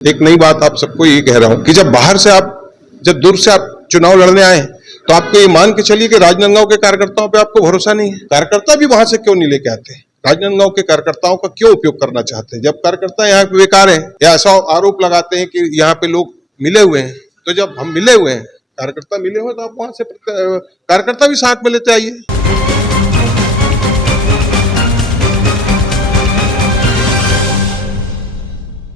एक नई बात आप सबको ये कह रहा हूं कि जब दूर से आप चुनाव लड़ने आए तो आपको ये मान के चलिए कि राजनांदगांव के कार्यकर्ताओं पे आपको भरोसा नहीं है। कार्यकर्ता भी वहां से क्यों नहीं लेके आते? राजनांदगांव के कार्यकर्ताओं का क्यों उपयोग करना चाहते हैं? जब कार्यकर्ता यहाँ पे बेकार है या ऐसा आरोप लगाते हैं कि यहाँ पे लोग मिले हुए हैं, तो जब हम मिले हुए हैं, कार्यकर्ता मिले हुए, तो आप वहां से कार्यकर्ता भी साथ में लेते आइए।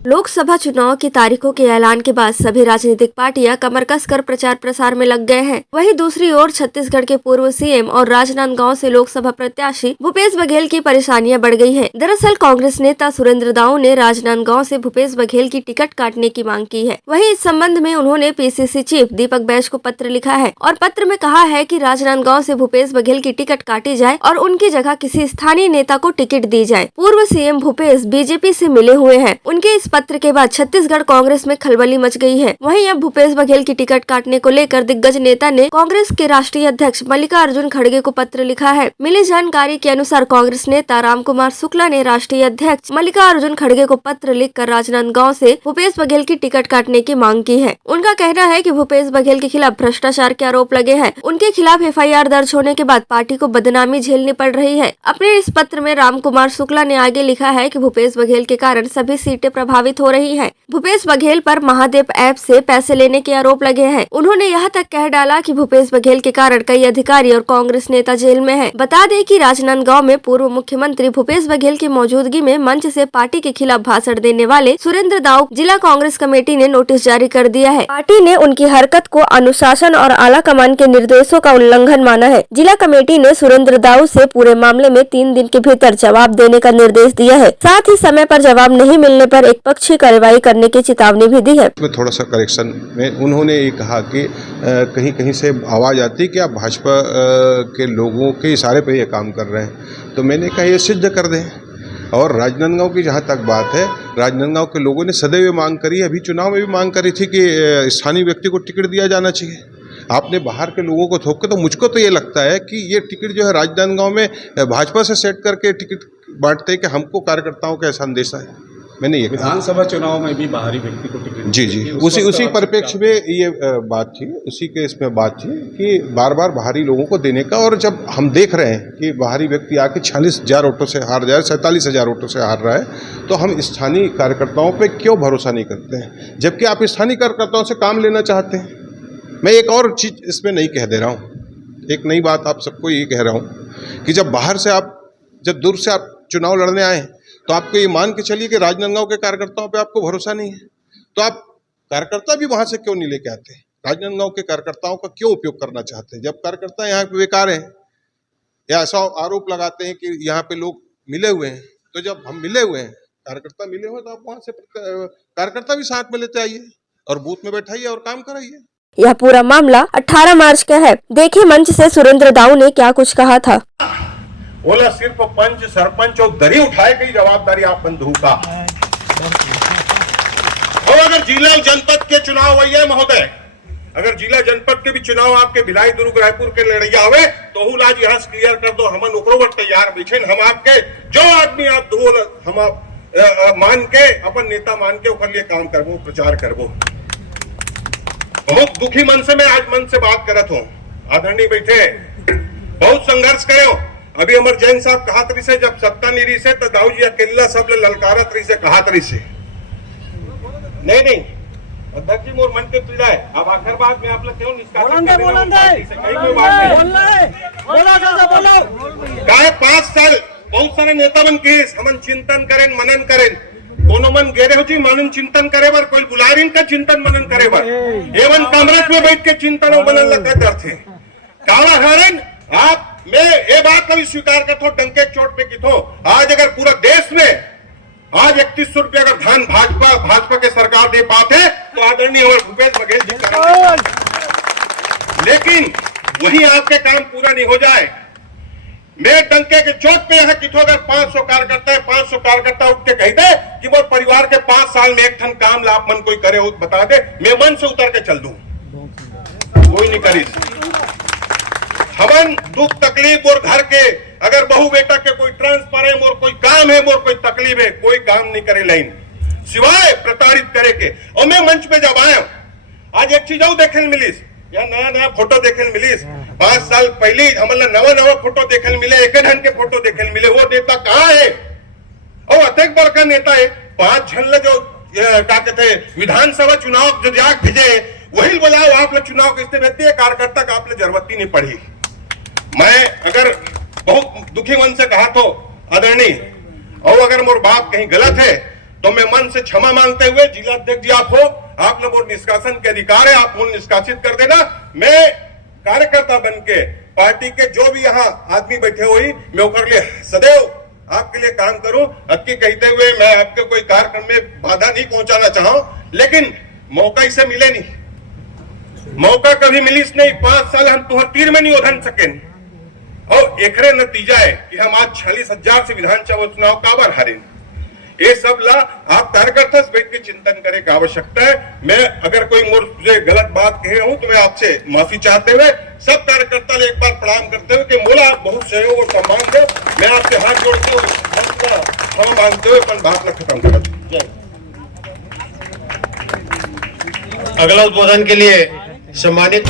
लोकसभा चुनाव की तारीखों के ऐलान के बाद सभी राजनीतिक पार्टियां कमर कसकर प्रचार प्रसार में लग गए हैं। वहीं दूसरी ओर छत्तीसगढ़ के पूर्व सीएम और राजनांदगांव से लोकसभा प्रत्याशी भूपेश बघेल की परेशानियां बढ़ गई हैं। दरअसल कांग्रेस नेता सुरेंद्र दाऊ ने राजनांदगांव से भूपेश बघेल की टिकट काटने की मांग की है। वहीं इस संबंध में उन्होंने पीसीसी चीफ दीपक बैज को पत्र लिखा है और पत्र में कहा है कि राजनांदगांव से भूपेश बघेल की टिकट काटी जाए और उनकी जगह किसी स्थानीय नेता को टिकट दी जाए। पूर्व सीएम भूपेश बीजेपी से मिले हुए हैं। उनके इस पत्र के बाद छत्तीसगढ़ कांग्रेस में खलबली मच गई है। वहीं अब भूपेश बघेल की टिकट काटने को लेकर दिग्गज नेता ने कांग्रेस के राष्ट्रीय अध्यक्ष मल्लिकार्जुन खड़गे को पत्र लिखा है। मिली जानकारी के अनुसार कांग्रेस नेता रामकुमार शुक्ला ने राष्ट्रीय अध्यक्ष मल्लिकार्जुन खड़गे को पत्र लिखकर राजनांदगांव से भूपेश बघेल की टिकट काटने की मांग की है। उनका कहना है कि भूपेश बघेल के खिलाफ भ्रष्टाचार के आरोप लगे हैं। उनके खिलाफ FIR दर्ज होने के बाद पार्टी को बदनामी झेलनी पड़ रही है। अपने इस पत्र में रामकुमार शुक्ला ने आगे लिखा है कि भूपेश बघेल के कारण सभी सीटें प्रभावित हो रही है। भूपेश बघेल पर महादेव ऐप से पैसे लेने के आरोप लगे हैं। उन्होंने यह तक कह डाला कि भूपेश बघेल के कारण कई अधिकारी और कांग्रेस नेता जेल में हैं। बता दें कि राजनांदगांव में पूर्व मुख्यमंत्री भूपेश बघेल की मौजूदगी में मंच से पार्टी के खिलाफ भाषण देने वाले सुरेंद्र दाऊ जिला कांग्रेस कमेटी ने नोटिस जारी कर दिया है। पार्टी ने उनकी हरकत को अनुशासन और आला कमान के निर्देशों का उल्लंघन माना है। जिला कमेटी ने सुरेंद्र दाऊ से पूरे मामले में 3 दिन के भीतर जवाब देने का निर्देश दिया है। साथ ही समय पर जवाब नहीं मिलने पर एक पक्षीय कार्रवाई करने की चेतावनी भी दी है। थोड़ा सा करेक्शन में उन्होंने ये कहा कि कहीं कहीं से आवाज आती कि आप भाजपा के लोगों के इशारे पे ये काम कर रहे हैं, तो मैंने कहा ये सिद्ध कर दें। और राजनांदगांव की जहाँ तक बात है, राजनांदगांव के लोगों ने सदैव मांग करी है, अभी चुनाव में भी मांग करी थी कि स्थानीय व्यक्ति को टिकट दिया जाना चाहिए। आपने बाहर के लोगों को थोप के, तो मुझको तो ये लगता है कि ये टिकट जो है राजनांदगांव में भाजपा से सेट करके टिकट बांटते हैं कि हमको कार्यकर्ताओं का ऐसा अंदेशा है। मैंने ये विधानसभा चुनाव में भी बाहरी व्यक्ति को टिकट जी उसी परिप्रेक्ष्य में ये बात थी, उसी के इसमें बात थी कि बार बार बाहरी लोगों को देने का। और जब हम देख रहे हैं कि बाहरी व्यक्ति आके 46,000 वोटों से हार जाए, 47,000 वोटों से हार रहा है, तो हम स्थानीय कार्यकर्ताओं पे क्यों भरोसा नहीं करते हैं, जबकि आप स्थानीय कार्यकर्ताओं से काम लेना चाहते हैं। मैं एक और चीज इसमें नहीं कह दे रहा हूँ, एक नई बात आप सबको ये कह रहा हूँ कि जब दूर से आप चुनाव लड़ने आए तो आपको ये मान के चलिए कि राजनांदगांव के कार्यकर्ताओं पे आपको भरोसा नहीं है, तो आप कार्यकर्ता भी वहां से क्यों नहीं लेके आते? राजनांदगांव के कार्यकर्ताओं का क्यों उपयोग करना चाहते हैं? जब कार्यकर्ता यहाँ पे बेकार है या ऐसा आरोप लगाते हैं कि यहाँ पे लोग मिले हुए हैं, तो जब हम मिले हुए हैं, कार्यकर्ता मिले हुए, तो आप वहां से कार्यकर्ता भी साथ में लेते आइए और बूथ में बैठाइए और काम कराइए। यह पूरा मामला 18 मार्च का है। देखिए मंच से सुरेंद्र दाऊ ने क्या कुछ कहा था। बोला सिर्फ पंच सरपंच और दरी उठाए की जवाबदारी आप बंधु का। और अगर जिला जनपद के चुनाव हुई है महोदय, अगर जिला जनपद के भी चुनाव आपके भिलाई दुर्ग रायपुर के लड़ैया हुए तो लाज यहाँ क्लियर कर दो, हम ओकरो तैयार बैठे, हम आपके जो आदमी आप दो हम आप मान के अपन नेता मान के ओकर लिए काम करबो, प्रचार करबो। बहुत दुखी मन से मैं आज मन से बात करत हूँ। आदरणीय बैठे, बहुत संघर्ष करो। अभी अमर जैन साहब कहा तरी से जब सत्ता नहीं रही से तो दाऊ जी अकेला सब ललकारा तरी से कहा तरी से नहीं अध्यक्ष जी मोर मन के पीड़ा है। अब आखिर बात में आप लोग क्यों निष्कासित 5 साल बहुत सारे नेता बन के हमन चिंतन करें मनन करें, कोनो मन गेरे हो जी मनन चिंतन करे बर, कोई बुलारिन का चिंतन मनन करे बर, एवं कांग्रेस में बैठ के चिंतन मनन लगा करते काला हरण। आप मैं ये बात कभी स्वीकार करता हूँ, डंके चोट पे की तो आज अगर पूरा देश में आज 3100 रुपया अगर धान भाजपा के सरकार दे पाते तो आदरणीय भूपेश बघेल जी करेंगे, लेकिन वही आपके काम पूरा नहीं हो जाए। मैं डंके के चोट पे यहाँ कितो अगर 500 कार्यकर्ता है, 500 कार्यकर्ता उठ के कह दे कि वो परिवार के 5 साल में एक ठन काम लाभ मन कोई करे हो बता दे, मैं मन से उतर के चल दूं, कोई नहीं करी। हमन दुख तकलीफ और घर के अगर बहू बेटा के कोई ट्रांसफर है, मोर कोई काम है, मोर कोई तकलीफ है, कोई काम नहीं करे लाइन। सिवाय प्रताड़ित करे के। और मैं मंच पे जब आया आज एक चीज और देखे मिलीस या नया नया फोटो देखे मिलीस। 5 साल पहले हमारा नवा फोटो देखे मिले, एक ढंग के फोटो देखे मिले। वो नेता कहाँ है? और अत्यंत बड़का नेता है। 5 झन जो क्या कहते विधानसभा चुनाव जो जाग भेजे वही बोलाओ आप लोग चुनाव किसने भेजते हैं? कार्यकर्ता का आप लोग जरूरत ही नहीं पड़ी। मैं अगर बहुत दुखी मन से कहा तो आदरणीय, और अगर मोर बात कहीं गलत है तो मैं मन से क्षमा मांगते हुए, जिला अध्यक्ष जी आप हो, आप लोग और निष्कासन के अधिकार है, आप मुझे निष्कासित कर देना। मैं कार्यकर्ता बन के पार्टी के जो भी यहाँ आदमी बैठे हुई मैं उनके लिए सदैव आपके लिए काम करूं। अक्की कहते हुए मैं आपके कोई कार्यक्रम में बाधा नहीं पहुंचाना चाहूं, लेकिन मौका इसे मिले नहीं, मौका कभी मिलीस नहीं। 5 साल हम तुहर तीर में नहीं उधन सके और एकरे नतीजा है कि हम आज 46,000 से विधानसभा चुनाव काबर हारे। ये सब ला आप कार्यकर्ता से बैठ के चिंतन करे का आवश्यकता है। मैं अगर कोई मुझे गलत बात कहे हूं तो मैं आपसे माफी चाहते हुए सब कार्यकर्ता ले एक बार प्रणाम करते हुए कि मोला आप बहुत सहयोग और सम्मान दो। मैं आपसे हाथ जोड़ते हुए क्षमा मांगते हुए अपन बात न खत्म कर। अगला उद्बोधन के लिए सम्मानित